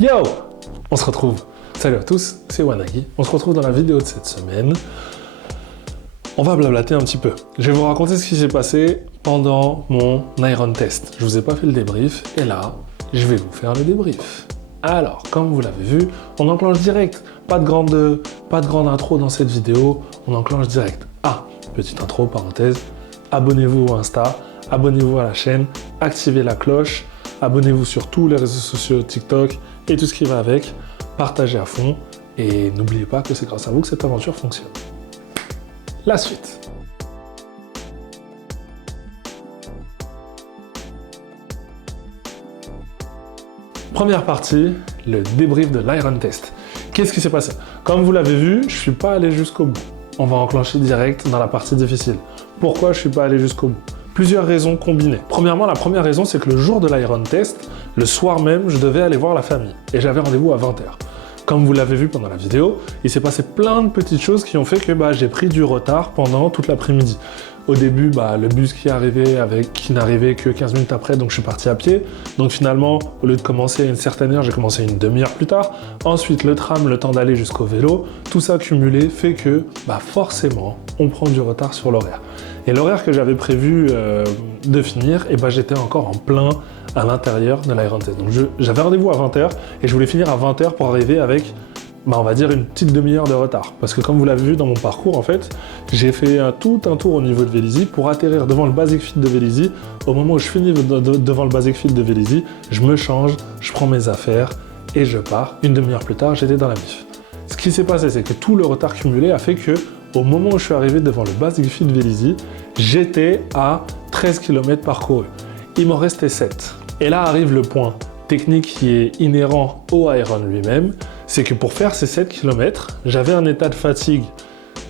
Yo! On se retrouve. Salut à tous, c'est Wanagi. On se retrouve dans la vidéo de cette semaine. On va blablater un petit peu. Je vais vous raconter ce qui s'est passé pendant mon Iron Test. Je vous ai pas fait le débrief, et là, je vais vous faire le débrief. Alors, comme vous l'avez vu, on enclenche direct. Pas de grande intro dans cette vidéo, on enclenche direct. Ah, petite intro, parenthèse. Abonnez-vous au Insta, abonnez-vous à la chaîne, activez la cloche, abonnez-vous sur tous les réseaux sociaux, TikTok et tout ce qui va avec. Partagez à fond et n'oubliez pas que c'est grâce à vous que cette aventure fonctionne. La suite. Première partie, le débrief de l'Iron Test. Qu'est-ce qui s'est passé? Comme vous l'avez vu, je suis pas allé jusqu'au bout. On va enclencher direct dans la partie difficile. Pourquoi je suis pas allé jusqu'au bout? Plusieurs raisons combinées. Premièrement, la première raison, c'est que le jour de l'Iron Test, le soir même, je devais aller voir la famille. Et j'avais rendez-vous à 20h. Comme vous l'avez vu pendant la vidéo, il s'est passé plein de petites choses qui ont fait que j'ai pris du retard pendant toute l'après-midi. Au début, le bus qui n'arrivait que 15 minutes après, donc je suis parti à pied. Donc finalement, au lieu de commencer à une certaine heure, j'ai commencé une demi-heure plus tard. Ensuite, le tram, le temps d'aller jusqu'au vélo. Tout ça cumulé fait que, forcément, on prend du retard sur l'horaire. Et l'horaire que j'avais prévu de finir, j'étais encore en plein à l'intérieur de l'Iron Test. Donc j'avais rendez-vous à 20h et je voulais finir à 20h pour arriver avec, on va dire, une petite demi-heure de retard. Parce que comme vous l'avez vu dans mon parcours, en fait, j'ai fait tout un tour au niveau de Vélizy pour atterrir devant le Basic Fit de Vélizy. Au moment où je finis devant le Basic Fit de Vélizy, je me change, je prends mes affaires et je pars. Une demi-heure plus tard, j'étais dans la MIF. Ce qui s'est passé, c'est que tout le retard cumulé a fait que, au moment où je suis arrivé devant le Basic Fit de Vélizy, j'étais à 13 km parcourus. Il m'en restait 7. Et là arrive le point technique qui est inhérent au Iron lui-même, c'est que pour faire ces 7 km, j'avais un état de fatigue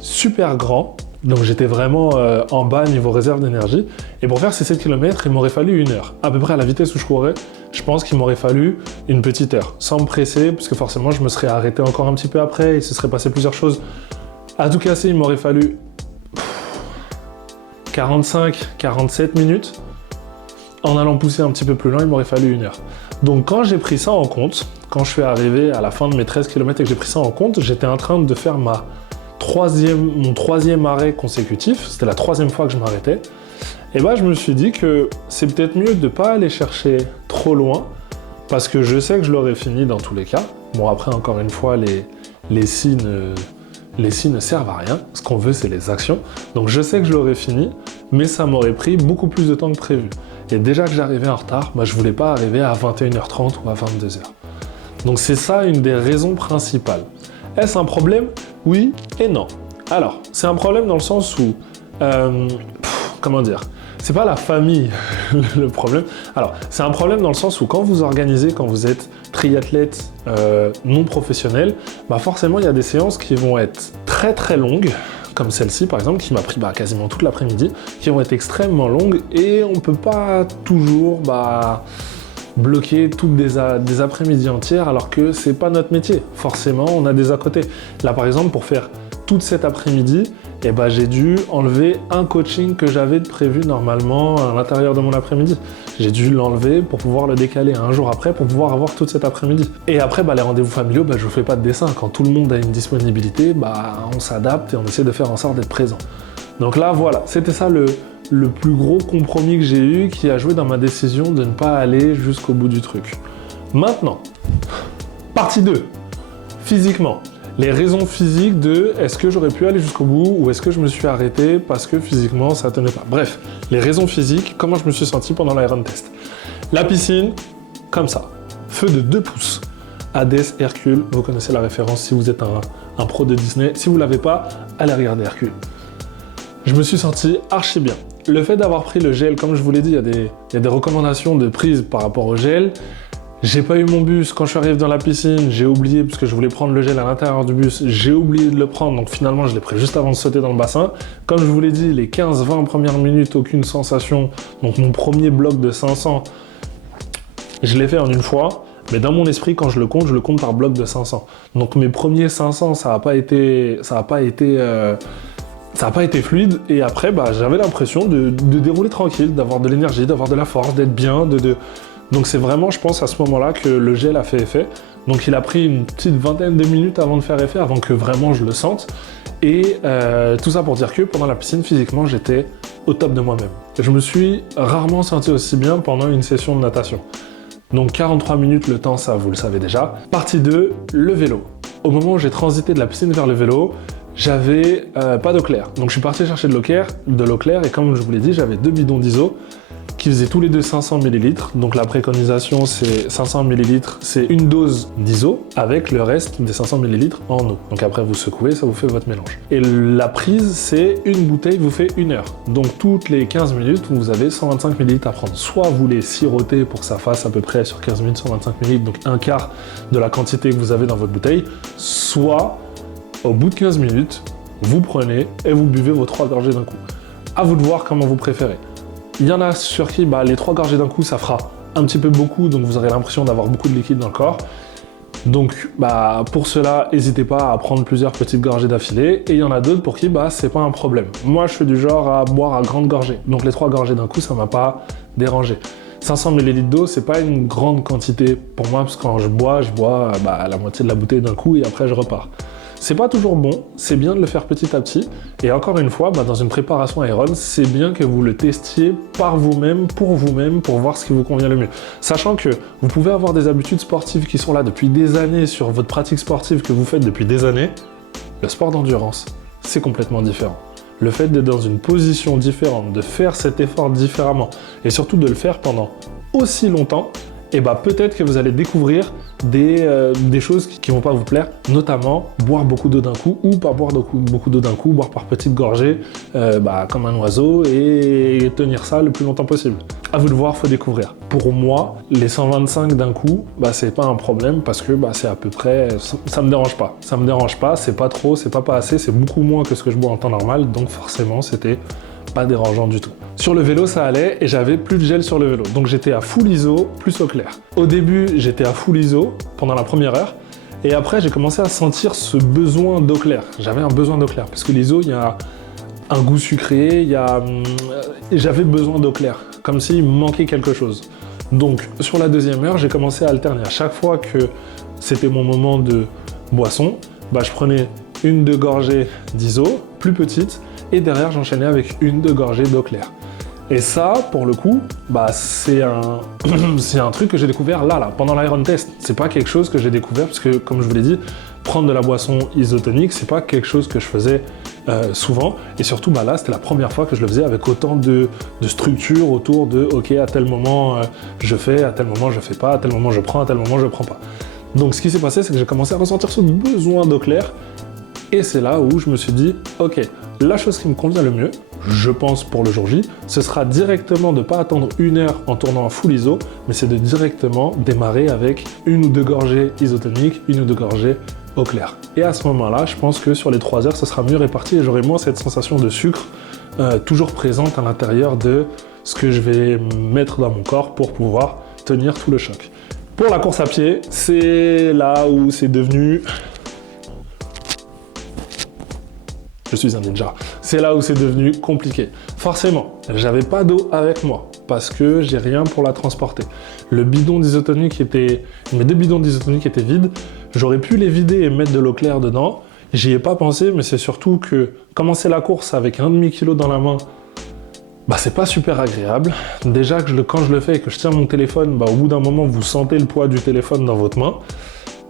super grand, donc j'étais vraiment en bas niveau réserve d'énergie, et pour faire ces 7 km, il m'aurait fallu 1 heure. À peu près à la vitesse où je courais, je pense qu'il m'aurait fallu une petite heure, sans me presser, parce que forcément je me serais arrêté encore un petit peu après, il se serait passé plusieurs choses. À tout casser, il m'aurait fallu 45-47 minutes. En allant pousser un petit peu plus loin, il m'aurait fallu 1 heure. Donc quand j'ai pris ça en compte, quand je suis arrivé à la fin de mes 13 km et que j'ai pris ça en compte, j'étais en train de faire mon troisième arrêt consécutif. C'était la 3e fois que je m'arrêtais. Et je me suis dit que c'est peut-être mieux de ne pas aller chercher trop loin, parce que je sais que je l'aurais fini dans tous les cas. Bon, après, encore une fois, les signes ne servent à rien. Ce qu'on veut, c'est les actions. Donc je sais que je l'aurais fini, mais ça m'aurait pris beaucoup plus de temps que prévu. Et déjà que j'arrivais en retard, je voulais pas arriver à 21h30 ou à 22h. Donc c'est ça une des raisons principales. Est-ce un problème? Oui et non. Alors, c'est un problème dans le sens où... comment dire? C'est pas la famille le problème. Alors, c'est un problème dans le sens où quand vous organisez, quand vous êtes triathlète non professionnel, forcément il y a des séances qui vont être très très longues, comme celle-ci par exemple, qui m'a pris quasiment toute l'après-midi, qui vont être extrêmement longues et on peut pas toujours bloquer toutes des après-midi entières alors que c'est pas notre métier. Forcément, on a des à côté. Là par exemple, pour faire toute cette après-midi, j'ai dû enlever un coaching que j'avais prévu normalement à l'intérieur de mon après-midi. J'ai dû l'enlever pour pouvoir le décaler un jour après pour pouvoir avoir toute cette après-midi. Et après, les rendez-vous familiaux, je vous fais pas de dessin. Quand tout le monde a une disponibilité, on s'adapte et on essaie de faire en sorte d'être présent. Donc là, voilà, c'était ça le plus gros compromis que j'ai eu qui a joué dans ma décision de ne pas aller jusqu'au bout du truc. Maintenant, partie 2, physiquement. Les raisons physiques de est-ce que j'aurais pu aller jusqu'au bout ou est-ce que je me suis arrêté parce que physiquement ça tenait pas. Bref, les raisons physiques, comment je me suis senti pendant l'Iron Test. La piscine, comme ça, feu de 2 pouces. Hades, Hercule, vous connaissez la référence si vous êtes un pro de Disney. Si vous l'avez pas, allez regarder Hercule. Je me suis senti archi bien. Le fait d'avoir pris le gel, comme je vous l'ai dit, il y a des recommandations de prise par rapport au gel. J'ai pas eu mon bus, quand je suis arrivé dans la piscine, j'ai oublié, parce que je voulais prendre le gel à l'intérieur du bus, j'ai oublié de le prendre, donc finalement je l'ai pris juste avant de sauter dans le bassin. Comme je vous l'ai dit, les 15-20 premières minutes, aucune sensation, donc mon premier bloc de 500, je l'ai fait en une fois, mais dans mon esprit, quand je le compte par bloc de 500. Donc mes premiers 500, ça n'a pas été fluide, et après, j'avais l'impression de dérouler tranquille, d'avoir de l'énergie, d'avoir de la force, d'être bien, Donc c'est vraiment, je pense, à ce moment-là que le gel a fait effet. Donc il a pris une petite vingtaine de minutes avant de faire effet, avant que vraiment je le sente. Et tout ça pour dire que pendant la piscine, physiquement, j'étais au top de moi-même. Je me suis rarement senti aussi bien pendant une session de natation. Donc 43 minutes, le temps, ça vous le savez déjà. Partie 2, le vélo. Au moment où j'ai transité de la piscine vers le vélo, j'avais pas d'eau claire. Donc je suis parti chercher de l'eau claire et comme je vous l'ai dit, j'avais 2 bidons d'ISO qui faisaient tous les deux 500 ml. Donc la préconisation, c'est 500 ml, c'est une dose d'ISO avec le reste des 500 ml en eau. Donc après, vous secouez, ça vous fait votre mélange. Et la prise, c'est une bouteille vous fait 1 heure. Donc toutes les 15 minutes, vous avez 125 ml à prendre. Soit vous les sirotez pour que ça fasse à peu près sur 15 minutes 125 ml, donc un quart de la quantité que vous avez dans votre bouteille, soit au bout de 15 minutes, vous prenez et vous buvez vos 3 gorgées d'un coup. À vous de voir comment vous préférez. Il y en a sur qui les 3 gorgées d'un coup, ça fera un petit peu beaucoup, donc vous aurez l'impression d'avoir beaucoup de liquide dans le corps. Donc pour cela, n'hésitez pas à prendre plusieurs petites gorgées d'affilée. Et il y en a d'autres pour qui c'est pas un problème. Moi, je suis du genre à boire à grande gorgée. Donc les 3 gorgées d'un coup, ça m'a pas dérangé. 500 ml d'eau, c'est pas une grande quantité pour moi, parce que quand je bois la moitié de la bouteille d'un coup et après je repars. C'est pas toujours bon, c'est bien de le faire petit à petit. Et encore une fois, dans une préparation aéron, c'est bien que vous le testiez par vous-même, pour voir ce qui vous convient le mieux. Sachant que vous pouvez avoir des habitudes sportives qui sont là depuis des années sur votre pratique sportive que vous faites depuis des années. Le sport d'endurance, c'est complètement différent. Le fait d'être dans une position différente, de faire cet effort différemment, et surtout de le faire pendant aussi longtemps, et peut-être que vous allez découvrir des choses qui vont pas vous plaire, notamment boire beaucoup d'eau d'un coup ou pas boire beaucoup d'eau d'un coup, boire par petites gorgées comme un oiseau et tenir ça le plus longtemps possible. À vous de voir, faut découvrir. Pour moi, les 125 d'un coup, c'est pas un problème parce que c'est à peu près, ça me dérange pas. Ça me dérange pas, c'est pas trop, c'est pas assez, c'est beaucoup moins que ce que je bois en temps normal, donc forcément c'était pas dérangeant du tout. Sur le vélo, ça allait et j'avais plus de gel sur le vélo. Donc j'étais à full ISO plus eau claire. Au début, j'étais à full ISO pendant la première heure et après, j'ai commencé à sentir ce besoin d'eau claire. J'avais un besoin d'eau claire parce que l'ISO, il y a un goût sucré, j'avais besoin d'eau claire, comme s'il me manquait quelque chose. Donc sur la deuxième heure, j'ai commencé à alterner. À chaque fois que c'était mon moment de boisson, je prenais 1-2 gorgées d'ISO, plus petites, et derrière j'enchaînais avec 1-2 gorgées d'eau claire. Et ça, pour le coup, c'est un truc que j'ai découvert là, pendant l'Iron Test. C'est pas quelque chose que j'ai découvert, parce que, comme je vous l'ai dit, prendre de la boisson isotonique, c'est pas quelque chose que je faisais souvent. Et surtout, là, c'était la première fois que je le faisais avec autant de structure autour de « Ok, à tel moment je fais, à tel moment je fais pas, à tel moment je prends, à tel moment je prends pas ». Donc ce qui s'est passé, c'est que j'ai commencé à ressentir ce besoin d'eau claire. Et c'est là où je me suis dit « Ok, la chose qui me convient le mieux, je pense pour le jour J, ce sera directement de ne pas attendre 1 heure en tournant en full ISO, mais c'est de directement démarrer avec 1 ou 2 gorgées isotoniques, 1 ou 2 gorgées eau claire. Et à ce moment-là, je pense que sur les 3 heures, ça sera mieux réparti et j'aurai moins cette sensation de sucre toujours présente à l'intérieur de ce que je vais mettre dans mon corps pour pouvoir tenir tout le choc. Pour la course à pied, c'est là où c'est devenu... Je suis un ninja. C'est là où c'est devenu compliqué. Forcément, j'avais pas d'eau avec moi parce que j'ai rien pour la transporter. Le bidon d'isotonique mes 2 bidons d'isotonique étaient vides. J'aurais pu les vider et mettre de l'eau claire dedans. J'y ai pas pensé, mais c'est surtout que commencer la course avec 1,5 kg dans la main, c'est pas super agréable. Déjà que quand je le fais et que je tiens mon téléphone, au bout d'un moment, vous sentez le poids du téléphone dans votre main.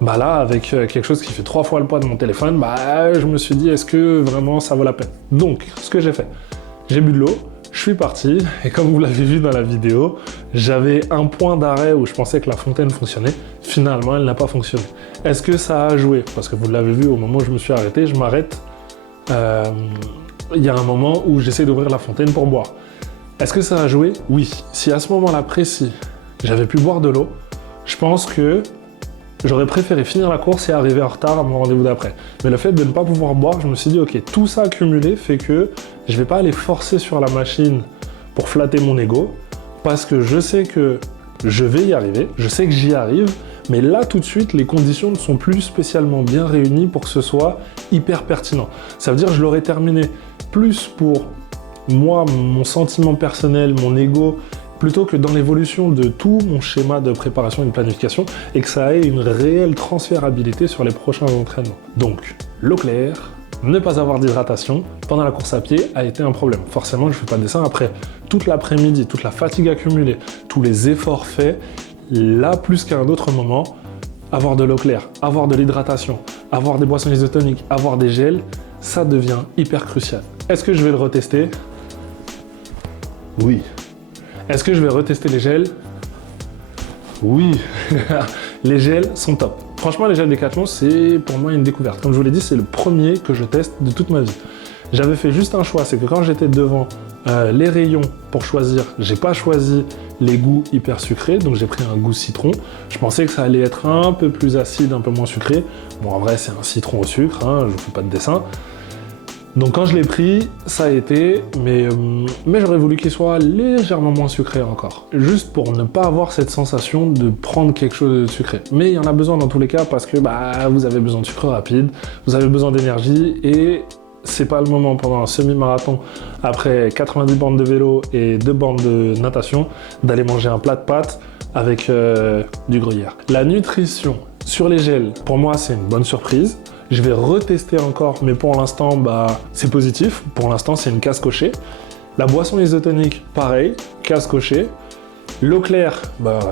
Là, avec quelque chose qui fait 3 fois le poids de mon téléphone, je me suis dit, est-ce que vraiment ça vaut la peine? Donc, ce que j'ai fait, j'ai bu de l'eau, je suis parti, et comme vous l'avez vu dans la vidéo, j'avais un point d'arrêt où je pensais que la fontaine fonctionnait. Finalement, elle n'a pas fonctionné. Est-ce que ça a joué? Parce que vous l'avez vu, au moment où je me suis arrêté, je m'arrête. Il y a un moment où j'essaie d'ouvrir la fontaine pour boire. Est-ce que ça a joué? Oui. Si à ce moment-là précis, j'avais pu boire de l'eau, je pense que j'aurais préféré finir la course et arriver en retard à mon rendez-vous d'après. Mais le fait de ne pas pouvoir boire, je me suis dit, ok, tout ça accumulé fait que je vais pas aller forcer sur la machine pour flatter mon ego, parce que je sais que je vais y arriver, je sais que j'y arrive, mais là, tout de suite, les conditions ne sont plus spécialement bien réunies pour que ce soit hyper pertinent. Ça veut dire que je l'aurais terminé plus pour moi, mon sentiment personnel, mon ego, plutôt que dans l'évolution de tout mon schéma de préparation et de planification et que ça ait une réelle transférabilité sur les prochains entraînements. Donc, l'eau claire, ne pas avoir d'hydratation pendant la course à pied a été un problème. Forcément, je ne fais pas de dessin après toute l'après-midi, toute la fatigue accumulée, tous les efforts faits, là plus qu'à un autre moment, avoir de l'eau claire, avoir de l'hydratation, avoir des boissons isotoniques, avoir des gels, ça devient hyper crucial. Est-ce que je vais le retester? Oui. Est-ce que je vais retester les gels? Oui. Les gels sont top. Franchement, les gels Decathlon, c'est pour moi une découverte. Comme je vous l'ai dit, c'est le premier que je teste de toute ma vie. J'avais fait juste un choix, c'est que quand j'étais devant les rayons pour choisir, j'ai pas choisi les goûts hyper sucrés, donc j'ai pris un goût citron. Je pensais que ça allait être un peu plus acide, un peu moins sucré. Bon, en vrai, c'est un citron au sucre, hein, je ne fais pas de dessin. Donc quand je l'ai pris, ça a été, mais j'aurais voulu qu'il soit légèrement moins sucré encore. Juste pour ne pas avoir cette sensation de prendre quelque chose de sucré. Mais il y en a besoin dans tous les cas parce que vous avez besoin de sucre rapide, vous avez besoin d'énergie et c'est pas le moment pendant un semi-marathon, après 90 bandes de vélo et 2 bandes de natation, d'aller manger un plat de pâtes avec du gruyère. La nutrition sur les gels, pour moi, c'est une bonne surprise. Je vais retester encore, mais pour l'instant, c'est positif. Pour l'instant, c'est une case cochée. La boisson isotonique, pareil, case cochée. L'eau claire,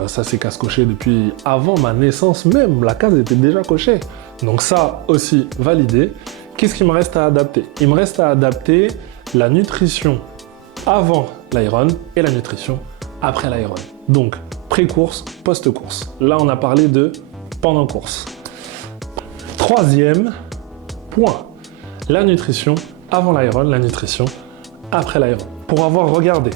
ça c'est case cochée depuis avant ma naissance même. La case était déjà cochée. Donc ça aussi, validé. Qu'est-ce qu'il me reste à adapter? Il me reste à adapter la nutrition avant l'Iron et la nutrition après l'Iron. Donc, pré-course, post-course. Là, on a parlé de pendant course. Troisième point, la nutrition avant l'Iron, la nutrition après l'Iron. Pour avoir regardé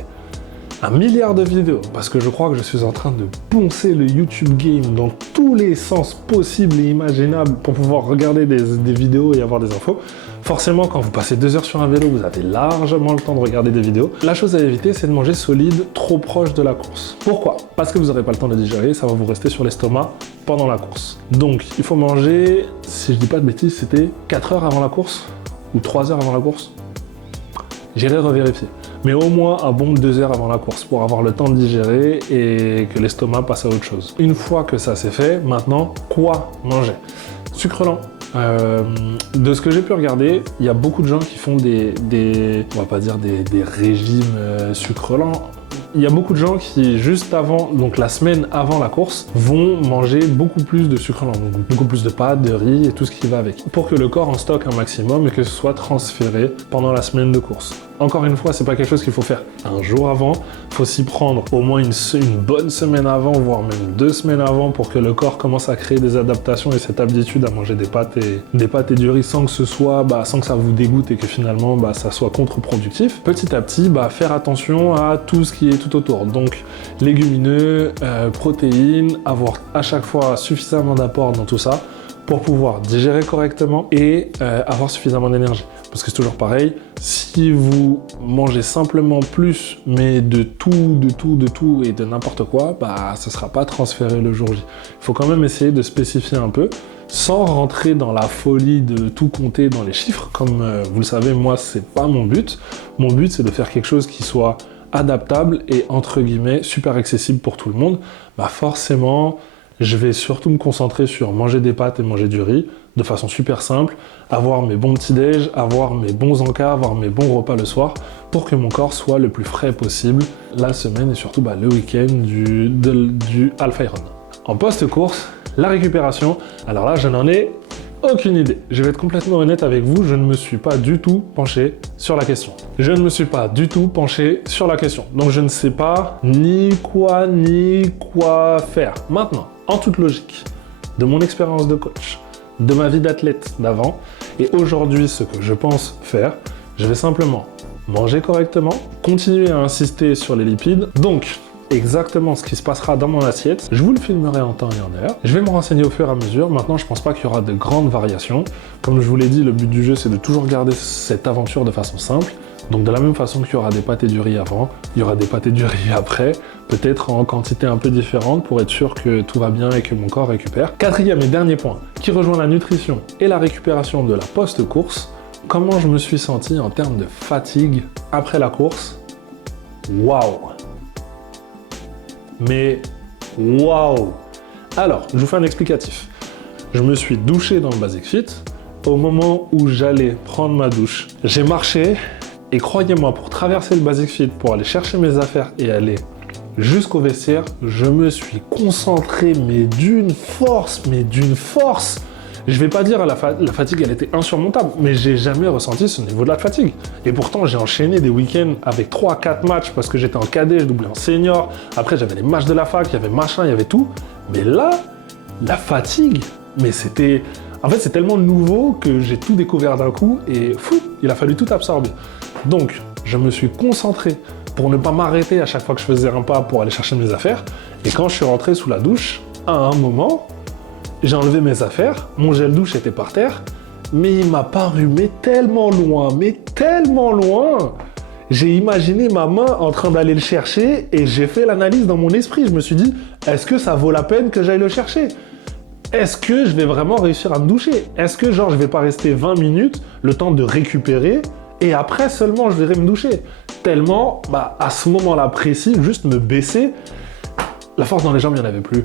1 milliard de vidéos, parce que je crois que je suis en train de poncer le YouTube game dans tous les sens possibles et imaginables pour pouvoir regarder des vidéos et avoir des infos. Forcément, quand vous passez 2 heures sur un vélo, vous avez largement le temps de regarder des vidéos. La chose à éviter, c'est de manger solide trop proche de la course. Pourquoi? Parce que vous n'aurez pas le temps de digérer, ça va vous rester sur l'estomac pendant la course. Donc, il faut manger, si je dis pas de bêtises, c'était 4 heures avant la course ou 3 heures avant la course. J'irai revérifier. Mais au moins un bon 2 heures avant la course pour avoir le temps de digérer et que l'estomac passe à autre chose. Une fois que ça c'est fait, maintenant, quoi manger? Sucre lent. De ce que j'ai pu regarder, il y a beaucoup de gens qui font on va pas dire des régimes sucre lent. Il y a beaucoup de gens qui, juste avant, donc la semaine avant la course, vont manger beaucoup plus de sucre lent, donc beaucoup plus de pâtes, de riz et tout ce qui va avec, pour que le corps en stocke un maximum et que ce soit transféré pendant la semaine de course. Encore une fois, c'est pas quelque chose qu'il faut faire un jour avant, il faut s'y prendre au moins une bonne semaine avant, voire même 2 semaines avant pour que le corps commence à créer des adaptations et cette habitude à manger des pâtes et du riz sans que ce soit, sans que ça vous dégoûte et que finalement ça soit contre-productif. Petit à petit, faire attention à tout ce qui est tout autour. Donc légumineux, protéines, avoir à chaque fois suffisamment d'apport dans tout ça pour pouvoir digérer correctement et avoir suffisamment d'énergie. Parce que c'est toujours pareil, si vous mangez simplement plus, mais de tout et de n'importe quoi, ça ne sera pas transféré le jour J. Il faut quand même essayer de spécifier un peu, sans rentrer dans la folie de tout compter dans les chiffres. Comme vous le savez, moi, c'est pas mon but. Mon but, c'est de faire quelque chose qui soit adaptable et entre guillemets super accessible pour tout le monde. Forcément, je vais surtout me concentrer sur manger des pâtes et manger du riz de façon super simple, avoir mes bons petits-déj, avoir mes bons encas, avoir mes bons repas le soir pour que mon corps soit le plus frais possible la semaine et surtout le week-end du Alpha Iron. En post-course, la récupération, alors là je n'en ai aucune idée. Je vais être complètement honnête avec vous, je ne me suis pas du tout penché sur la question. Donc je ne sais pas ni quoi faire. Maintenant, en toute logique, de mon expérience de coach, de ma vie d'athlète d'avant, et aujourd'hui ce que je pense faire, je vais simplement manger correctement, continuer à insister sur les lipides, donc exactement ce qui se passera dans mon assiette. Je vous le filmerai en temps et en heure. Je vais me renseigner au fur et à mesure. Maintenant, je pense pas qu'il y aura de grandes variations. Comme je vous l'ai dit, le but du jeu, c'est de toujours garder cette aventure de façon simple. Donc de la même façon qu'il y aura des pâtes et du riz avant, il y aura des pâtes et du riz après, peut-être en quantité un peu différente pour être sûr que tout va bien et que mon corps récupère. Quatrième et dernier point, qui rejoint la nutrition et la récupération de la post-course, comment je me suis senti en termes de fatigue après la course. Waouh! Mais waouh! Alors, je vous fais un explicatif. Je me suis douché dans le Basic Fit. Au moment où j'allais prendre ma douche, j'ai marché et croyez-moi, pour traverser le Basic Fit, pour aller chercher mes affaires et aller jusqu'au vestiaire, je me suis concentré, mais d'une force. Je vais pas dire la fatigue, elle était insurmontable, mais j'ai jamais ressenti ce niveau de la fatigue. Et pourtant, j'ai enchaîné des week-ends avec 3-4 matchs parce que j'étais en cadet, je doublais en senior. Après, j'avais les matchs de la fac, il y avait machin, il y avait tout. Mais là, la fatigue, mais c'était... En fait, c'est tellement nouveau que j'ai tout découvert d'un coup et fou, il a fallu tout absorber. Donc, je me suis concentré pour ne pas m'arrêter à chaque fois que je faisais un pas pour aller chercher mes affaires. Et quand je suis rentré sous la douche, à un moment, j'ai enlevé mes affaires, mon gel douche était par terre, mais il m'a paru tellement loin. J'ai imaginé ma main en train d'aller le chercher et j'ai fait l'analyse dans mon esprit. Je me suis dit, est-ce que ça vaut la peine que j'aille le chercher ? Est-ce que je vais vraiment réussir à me doucher ? Est-ce que je vais pas rester 20 minutes, le temps de récupérer, et après seulement je verrai me doucher ? Tellement, à ce moment-là précis, juste me baisser, la force dans les jambes, il n'y en avait plus.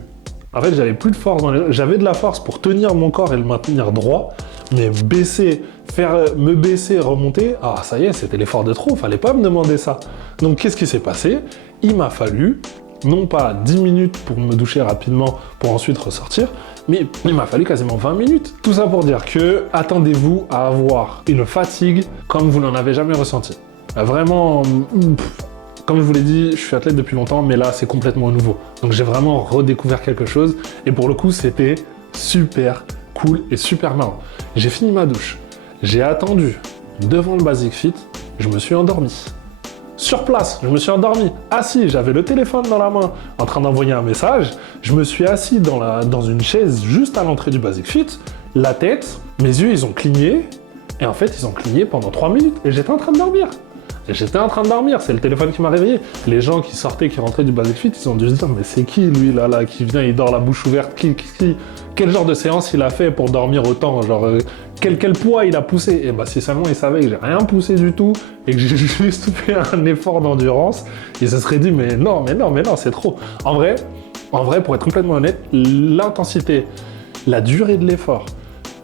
En fait, j'avais plus de force dans les jambes. J'avais de la force pour tenir mon corps et le maintenir droit, mais me baisser, remonter, ça y est, c'était l'effort de trop, fallait pas me demander ça. Donc qu'est-ce qui s'est passé ? Il m'a fallu, non pas 10 minutes pour me doucher rapidement, pour ensuite ressortir, mais il m'a fallu quasiment 20 minutes. Tout ça pour dire que attendez-vous à avoir une fatigue comme vous n'en avez jamais ressenti. Vraiment, comme je vous l'ai dit, je suis athlète depuis longtemps, mais là, c'est complètement nouveau. Donc j'ai vraiment redécouvert quelque chose, et pour le coup, c'était super cool et super marrant. J'ai fini ma douche, j'ai attendu devant le Basic Fit, je me suis endormi. Sur place, je me suis endormi, assis, j'avais le téléphone dans la main, en train d'envoyer un message. Je me suis assis dans une chaise juste à l'entrée du Basic Fit, la tête, mes yeux, ils ont cligné, et en fait, ils ont cligné pendant 3 minutes, et j'étais en train de dormir. C'est le téléphone qui m'a réveillé. Les gens qui sortaient, qui rentraient du Basic Fit, ils ont dû se dire, mais c'est qui lui là qui vient, il dort la bouche ouverte, quel genre de séance il a fait pour dormir autant, quel poids il a poussé. Et si seulement il savait que j'ai rien poussé du tout et que j'ai juste fait un effort d'endurance, il se serait dit, mais non, c'est trop. En vrai, pour être complètement honnête, l'intensité, la durée de l'effort,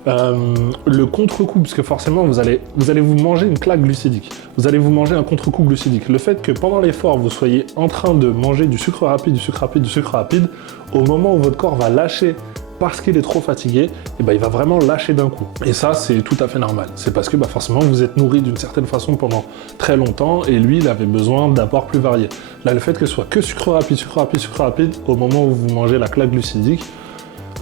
le contre-coup, parce que forcément vous allez vous manger une claque glucidique, vous allez vous manger un contre-coup glucidique. Le fait que pendant l'effort vous soyez en train de manger du sucre rapide, au moment où votre corps va lâcher parce qu'il est trop fatigué, il va vraiment lâcher d'un coup. Et ça, c'est tout à fait normal. C'est parce que forcément vous êtes nourri d'une certaine façon pendant très longtemps et lui il avait besoin d'apports plus variés. Là, le fait que ce soit que sucre rapide, au moment où vous mangez la claque glucidique,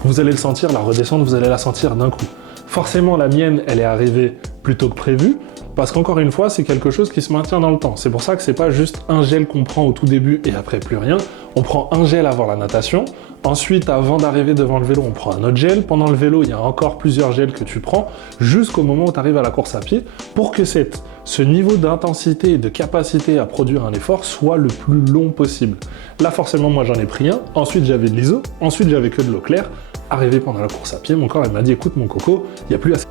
vous allez le sentir, la redescendre, vous allez la sentir d'un coup. Forcément, la mienne, elle est arrivée plus tôt que prévu, parce qu'encore une fois, c'est quelque chose qui se maintient dans le temps. C'est pour ça que c'est pas juste un gel qu'on prend au tout début et après plus rien. On prend un gel avant la natation, ensuite, avant d'arriver devant le vélo, on prend un autre gel. Pendant le vélo, il y a encore plusieurs gels que tu prends, jusqu'au moment où tu arrives à la course à pied, pour que ce niveau d'intensité et de capacité à produire un effort soit le plus long possible. Là, forcément, moi, j'en ai pris un. Ensuite, j'avais de l'ISO. Ensuite, j'avais que de l'eau claire. Arrivé pendant la course à pied, mon corps, il m'a dit, écoute, mon coco, il n'y a plus assez.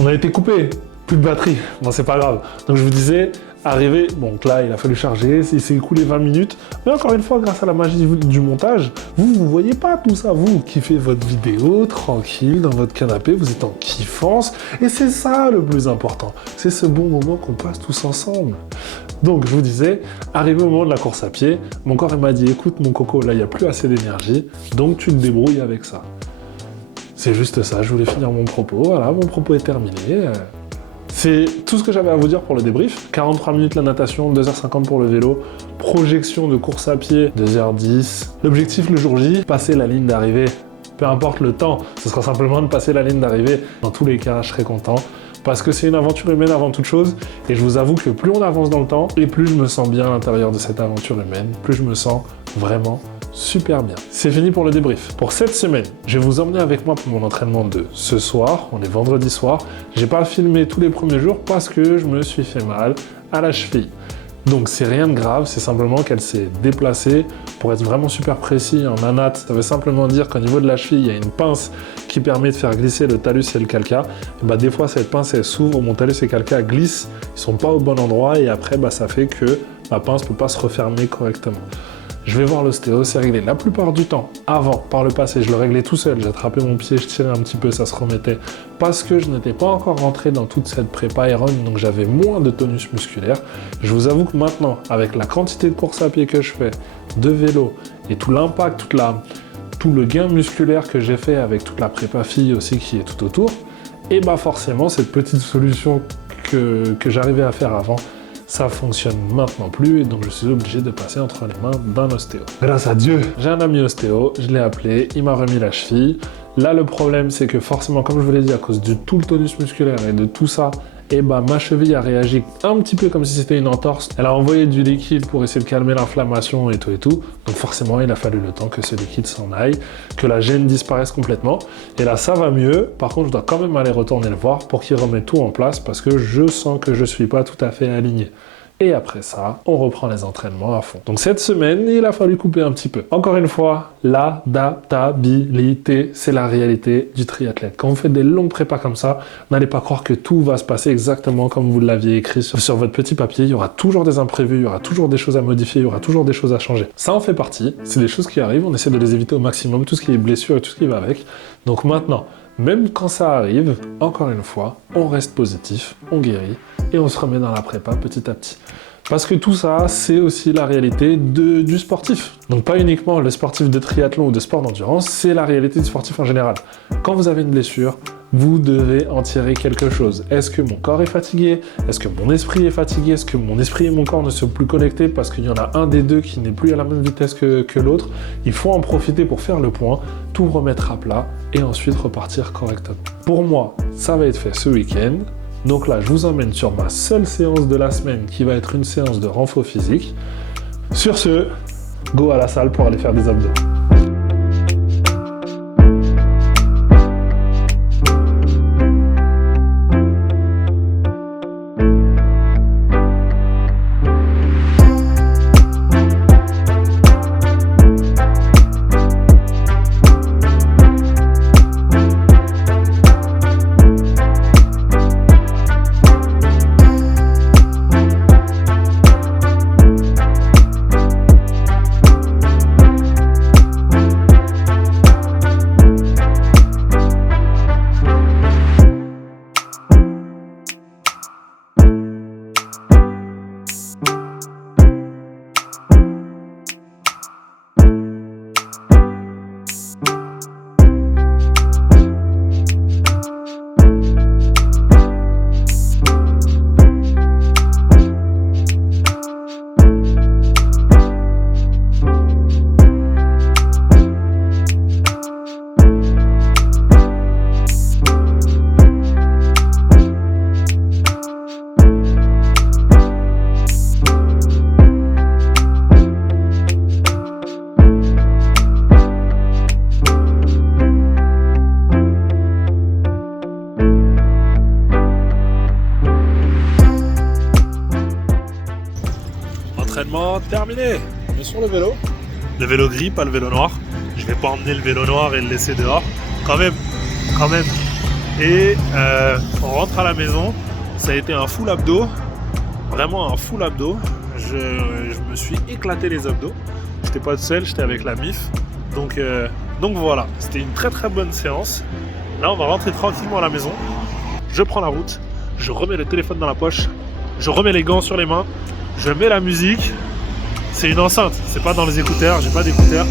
On a été coupé, plus de batterie. Bon, c'est pas grave. Donc, je vous disais, arrivé, donc là, il a fallu charger, il s'est écoulé 20 minutes. Mais encore une fois, grâce à la magie du montage, vous voyez pas tout ça. Vous kiffez votre vidéo, tranquille, dans votre canapé, vous êtes en kiffance. Et c'est ça le plus important. C'est ce bon moment qu'on passe tous ensemble. Donc, je vous disais, arrivé au moment de la course à pied, mon corps, il m'a dit, écoute, mon coco, là, il n'y a plus assez d'énergie, donc tu te débrouilles avec ça. C'est juste ça, je voulais finir mon propos, voilà, mon propos est terminé. C'est tout ce que j'avais à vous dire pour le débrief. 43 minutes la natation, 2h50 pour le vélo, projection de course à pied, 2h10. L'objectif le jour J, passer la ligne d'arrivée. Peu importe le temps, ce sera simplement de passer la ligne d'arrivée. Dans tous les cas, je serai content. Parce que c'est une aventure humaine avant toute chose. Et je vous avoue que plus on avance dans le temps, et plus je me sens bien à l'intérieur de cette aventure humaine, plus je me sens vraiment super bien. C'est fini pour le débrief. Pour cette semaine, je vais vous emmener avec moi pour mon entraînement de ce soir. On est vendredi soir. J'ai pas filmé tous les premiers jours parce que je me suis fait mal à la cheville. Donc c'est rien de grave, c'est simplement qu'elle s'est déplacée. Pour être vraiment super précis, en anat, ça veut simplement dire qu'au niveau de la cheville, il y a une pince qui permet de faire glisser le talus et le calca. Et des fois, cette pince, elle s'ouvre, mon talus et le calca glissent, ils sont pas au bon endroit et après, ça fait que ma pince peut pas se refermer correctement. je vais voir l'ostéo, c'est réglé. La plupart du temps, avant, par le passé, je le réglais tout seul, j'attrapais mon pied, je tirais un petit peu, ça se remettait, parce que je n'étais pas encore rentré dans toute cette prépa Iron, donc j'avais moins de tonus musculaire. Je vous avoue que maintenant, avec la quantité de course à pied que je fais, de vélo, et tout l'impact, tout le gain musculaire que j'ai fait avec toute la prépa fille aussi qui est tout autour, et bah forcément, cette petite solution que j'arrivais à faire avant, ça fonctionne maintenant plus et donc je suis obligé de passer entre les mains d'un ostéo. Grâce à Dieu, j'ai un ami ostéo, je l'ai appelé, il m'a remis la cheville. Là, le problème, c'est que forcément, comme je vous l'ai dit, à cause de tout le tonus musculaire et de tout ça, et bah ma cheville a réagi un petit peu comme si c'était une entorse. Elle a envoyé du liquide pour essayer de calmer l'inflammation et tout. Donc forcément, il a fallu le temps que ce liquide s'en aille, que la gêne disparaisse complètement. Et là, ça va mieux. Par contre, je dois quand même aller retourner le voir pour qu'il remette tout en place parce que je sens que je suis pas tout à fait aligné. Et après ça, on reprend les entraînements à fond. Donc cette semaine, il a fallu couper un petit peu. Encore une fois, l'adaptabilité, c'est la réalité du triathlète. Quand vous faites des longues prépas comme ça, n'allez pas croire que tout va se passer exactement comme vous l'aviez écrit sur votre petit papier. Il y aura toujours des imprévus, il y aura toujours des choses à modifier, il y aura toujours des choses à changer. Ça en fait partie, c'est des choses qui arrivent, on essaie de les éviter au maximum, tout ce qui est blessure et tout ce qui va avec. Donc maintenant, même quand ça arrive, encore une fois, on reste positif, on guérit et on se remet dans la prépa petit à petit. Parce que tout ça, c'est aussi la réalité du sportif. Donc pas uniquement le sportif de triathlon ou de sport d'endurance, c'est la réalité du sportif en général. Quand vous avez une blessure, vous devez en tirer quelque chose. Est-ce que mon corps est fatigué? Est-ce que mon esprit est fatigué? Est-ce que mon esprit et mon corps ne sont plus connectés parce qu'il y en a un des deux qui n'est plus à la même vitesse que l'autre? Il faut en profiter pour faire le point, tout remettre à plat et ensuite repartir correctement. Pour moi, ça va être fait ce week-end. Donc là, je vous emmène sur ma seule séance de la semaine qui va être une séance de renfort physique. Sur ce, go à la salle pour aller faire des abdos. Entraînement terminé. On est sur le vélo. Le vélo gris, pas le vélo noir. Je vais pas emmener le vélo noir et le laisser dehors. Quand même. Et on rentre à la maison. Ça a été un full abdo. Vraiment un full abdo. Je me suis éclaté les abdos. J'étais pas tout seul, j'étais avec la MIF. Donc voilà, c'était une très très bonne séance. Là, on va rentrer tranquillement à la maison. Je prends la route. Je remets le téléphone dans la poche. Je remets les gants sur les mains. Je mets la musique, c'est une enceinte, c'est pas dans les écouteurs, j'ai pas d'écouteurs.